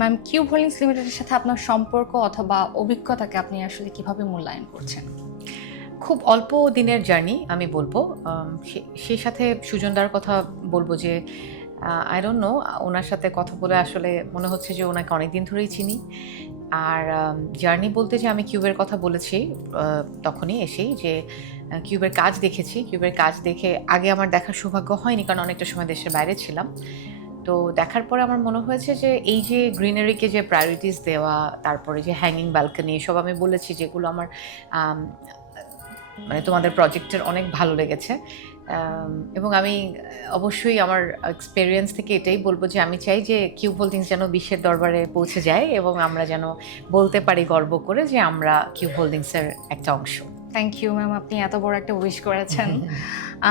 Ma'am, cube holdings লিমিটেডের সাথে আপনার সম্পর্ক অথবা অভিজ্ঞতাকে আপনি আসলে কিভাবে মূল্যায়ন করছেন? খুব অল্প দিনের জার্নি আমি বলবো। সেই সাথে সুজনদার কথা বলবো যে আই ডোন্ট নো, ওনার সাথে কথা বলে আসলে মনে হচ্ছে যে ওনাকে অনেকদিন ধরেই চিনি। আর জার্নি বলতে যে আমি কিউবের কথা বলেছি তখনই এসেই যে কিউবের কাজ দেখেছি। কিউবের কাজ দেখে আগে আমার দেখার সৌভাগ্য হয়নি, কারণ অনেকটা সময় দেশের বাইরে ছিলাম। তো দেখার পরে আমার মনে হয়েছে যে এই যে গ্রিনারিকে যে প্রায়োরিটিস দেওয়া, তারপরে যে হ্যাঙ্গিং ব্যালকনি, এসব আমি বলেছি যেগুলো আমার আম, মানে তোমাদের প্রজেক্টের অনেক ভালো লেগেছে। এবং আমি অবশ্যই আমার এক্সপেরিয়েন্স থেকে এটাই বলবো যে আমি চাই যে কিউব হোল্ডিংস যেন বিশ্বের দরবারে পৌঁছে যায় এবং আমরা যেন বলতে পারি গর্ব করে যে আমরা কিউব হোল্ডিংসের একটা অংশ। থ্যাংক ইউ ম্যাম, আপনি এত বড় একটা উইশ করেছেন।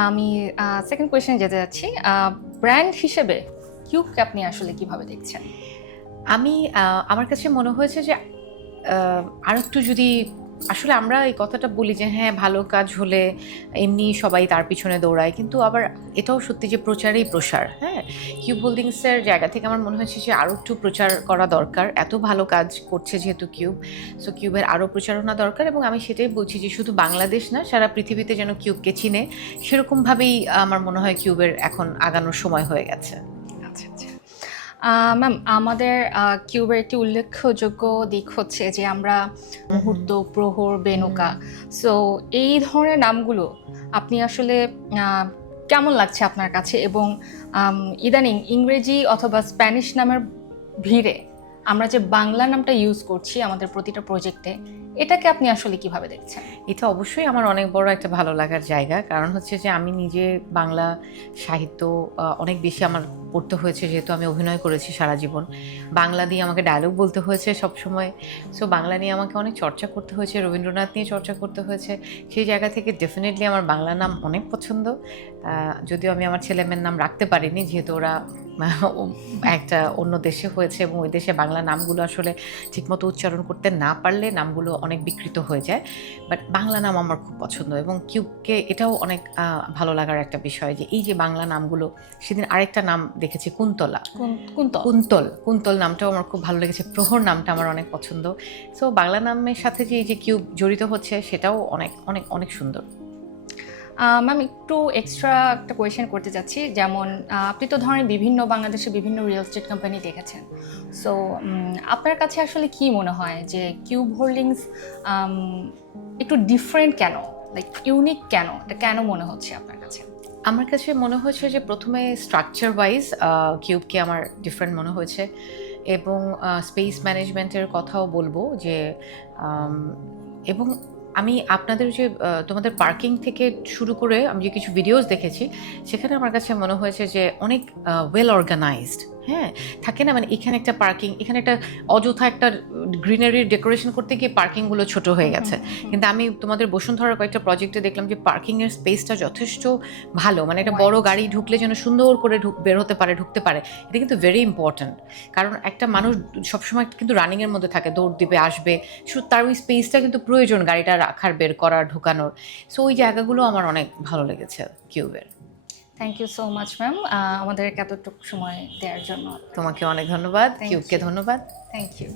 আমি সেকেন্ড কোয়েশ্চেন যেতে যাচ্ছি। ব্র্যান্ড হিসেবে কিউবকে আপনি আসলে কিভাবে দেখছেন? আমি আমার কাছে মনে হয়েছে যে আর একটু যদি আসলে আমরা এই কথাটা বলি যে হ্যাঁ, ভালো কাজ হলে এমনি সবাই তার পিছনে দৌড়ায়, কিন্তু আবার এটাও সত্যি যে প্রচারেই প্রসার। হ্যাঁ, কিউব হোল্ডিংসের জায়গা থেকে আমার মনে হয়েছে যে আরও একটু প্রচার করা দরকার। এত ভালো কাজ করছে যেহেতু কিউব, সো কিউবের আরও প্রচারণা দরকার। এবং আমি সেটাই বলছি যে শুধু বাংলাদেশ না, সারা পৃথিবীতে যেন কিউবকে চিনে, সেরকমভাবেই আমার মনে হয় কিউবের এখন আগানোর সময় হয়ে গেছে। আচ্ছা আচ্ছা ম্যাম, আমাদের কিউবের একটি উল্লেখযোগ্য দিক হচ্ছে যে আমরা মুহূর্ত, প্রহর, বেনুকা, সো এই ধরনের নামগুলো আপনি আসলে কেমন লাগছে আপনার কাছে? এবং ইদানিং ইংরেজি অথবা স্প্যানিশ নামের ভিড়ে আমরা যে বাংলা নামটা ইউজ করছি আমাদের প্রতিটা প্রজেক্টে, এটাকে আপনি আসলে কিভাবে দেখছেন? এটা অবশ্যই আমার অনেক বড় একটা ভালো লাগার জায়গা, কারণ হচ্ছে যে আমি নিজে বাংলা সাহিত্য অনেক বেশি আমার পড়তে হয়েছে, যেহেতু আমি অভিনয় করেছি সারা জীবন। বাংলা দিয়ে আমাকে ডায়লগ বলতে হয়েছে সবসময়। সো বাংলা নিয়ে আমাকে অনেক চর্চা করতে হয়েছে, রবীন্দ্রনাথ নিয়ে চর্চা করতে হয়েছে। সেই জায়গা থেকে ডেফিনেটলি আমার বাংলা নাম অনেক পছন্দ। যদিও আমি আমার ছেলেমেয়ের নাম রাখতে পারিনি, যেহেতু ওরা একটা অন্য দেশে হয়েছে এবং ওই দেশে বাংলা নামগুলো আসলে ঠিকমতো উচ্চারণ করতে না পারলে নামগুলো অনেক বিকৃত হয়ে যায়। বাট বাংলা নাম আমার খুব পছন্দ, এবং কিউবকে এটাও অনেক ভালো লাগার একটা বিষয় যে এই যে বাংলা নামগুলো। সেদিন আরেকটা নাম দেখেছি, কুন্তলা, কুন্তল। কুন্তল নামটাও আমার খুব ভালো লেগেছে। প্রহর নামটা আমার অনেক পছন্দ। সো বাংলা নামের সাথে যে এই যে কিউব জড়িত হচ্ছে, সেটাও অনেক অনেক অনেক সুন্দর। ম্যাম, একটু এক্সট্রা একটা কোয়েশ্চেন করতে চাচ্ছি। যেমন আপনি তো ধরেন বিভিন্ন বাংলাদেশে বিভিন্ন রিয়েল এস্টেট কোম্পানি দেখেছেন, সো আপনার কাছে আসলে কি মনে হয় যে কিউব হোল্ডিংস একটু ডিফারেন্ট কেন, লাইক ইউনিক কেন, এটা কেন মনে হচ্ছে আপনার কাছে? আমার কাছে মনে হয়েছে যে প্রথমে স্ট্রাকচার ওয়াইজ কিউবকে আমার ডিফারেন্ট মনে হয়েছে, এবং স্পেস ম্যানেজমেন্টের কথাও বলবো যে এবং আমি আপনাদের যে তোমাদের পার্কিং থেকে শুরু করে আমি যে কিছু ভিডিওস দেখেছি, সেখানে আমার কাছে মনে হয়েছে যে অনেক ওয়েল অর্গানাইজড। হ্যাঁ, থাকে না, মানে এখানে একটা পার্কিং, এখানে একটা অযথা একটা গ্রিনারির ডেকোরেশন করতে গিয়ে পার্কিংগুলো ছোট হয়ে গেছে। কিন্তু আমি তোমাদের বসুন্ধরার কয়েকটা প্রজেক্টে দেখলাম যে পার্কিংয়ের স্পেসটা যথেষ্ট ভালো, মানে একটা বড় গাড়ি ঢুকলে যেন সুন্দর করে বের হতে পারে, ঢুকতে পারে। এটা কিন্তু ভেরি ইম্পর্ট্যান্ট, কারণ একটা মানুষ সবসময় কিন্তু রানিংয়ের মধ্যে থাকে, দৌড় দিবে, আসবে, শুধু তার ওই স্পেসটা কিন্তু প্রয়োজন গাড়িটা রাখার, বের করার, ঢোকানোর। সো ওই জায়গাগুলো আমার অনেক ভালো লেগেছে কিউবের। Thank you so much ma'am, আমাদের এতটুকু সময় দেওয়ার জন্য। তোমাকে অনেক ধন্যবাদ, কিউবকে ধন্যবাদ। Thank you.